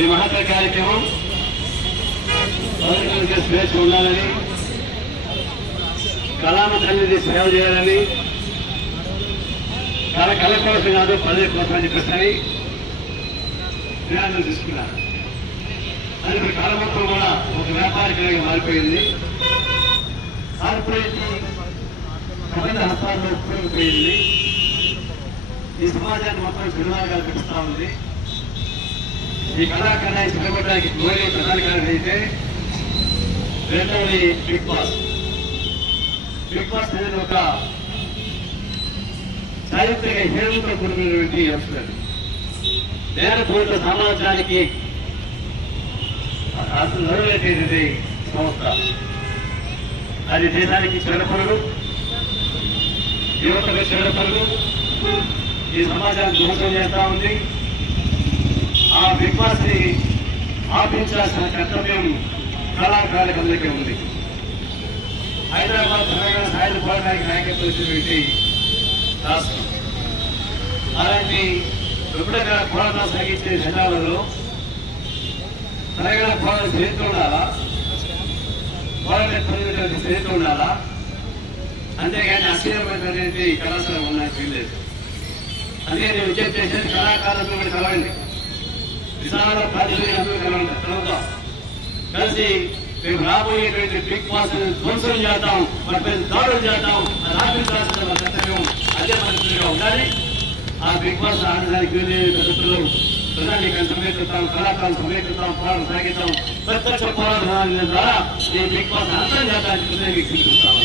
ఈ మహత్తర కార్యక్రమం పౌరులకు స్వేచ్ఛ ఉండాలని, కళామ తల్లిది సేవ చేయాలని, కళ కోసం కాదు ప్రజల కోసం అని చెప్పేసి నిర్ణయం తీసుకున్నారు. అది కళ మొత్తం కూడా ఒక వ్యాపారికంగా మారిపోయింది. కార్పొరేట్ ప్రజల హస్తాల్లో ఉపయోగపోయింది. ఈ సమాజాన్ని మొత్తం సినిమాగా కనిపిస్తా ఉంది. ఈ కళాఖండాన్ని సిద్ధపడడానికి కోరి ప్రధాన కారణం అయితే రెండవది బిగ్ బాస్. బిగ్ బాస్ అనేది ఒక చారిత్రక హేళనతో కూడినటువంటి అంశాలు. నేరపూరిత సమాజానికి అసలు నడవలేటువంటి సంస్థ. అది దేశానికి చెడపరుడు, యువతకు చెడపరుడు, ఈ సమాజాన్ని మోసం చేస్తా ఉంది. ఆ బిగ్ బాస్ ని ఆపించాల్సిన కర్తవ్యం కళాకారులందరికీ ఉంది. హైదరాబాద్ తెలంగాణ సాయుధ పోరాటానికి నాయకత్వం ఇచ్చినటువంటి రాష్ట్రం. అలాంటి విపులంగా పోరాటం సాగించే జిల్లాలలో తెలంగాణ పోరాటం చేస్తూ ఉండాలా, పోరాటం పొందినటువంటి చేస్తూ ఉండాలా, అంతేగాని అస్థిరమైనటువంటి కళాశాల ఉన్నాయి వీల్లేదు. అందుకే నేను విజయం చేసేది కళాకారులతో కూడా కలవండి, విశాల బాధ్యతలు కలుగుతాం. కలిసి మేము రాబోయేటువంటి బిగ్ బాస్ ధ్వంసం చేద్దాం, మన పేరు దాడులు చేద్దాం, అది ఆపించాల్సిన మన కర్తవ్యం అదే మనసుగా ఉండాలి. ఆ బిగ్ బాస్ ఆడడానికి వీలే పద్ధతుల్లో ప్రజానికి సమేకృతాం, కళాకారులు సమేకృతాం, పోరాటం సాగిద్దాం. ప్రత్యక్ష పోరాటం ద్వారా ఈ బిగ్ బాస్ అర్థం చేద్దానికి మీకు చూపిస్తాం.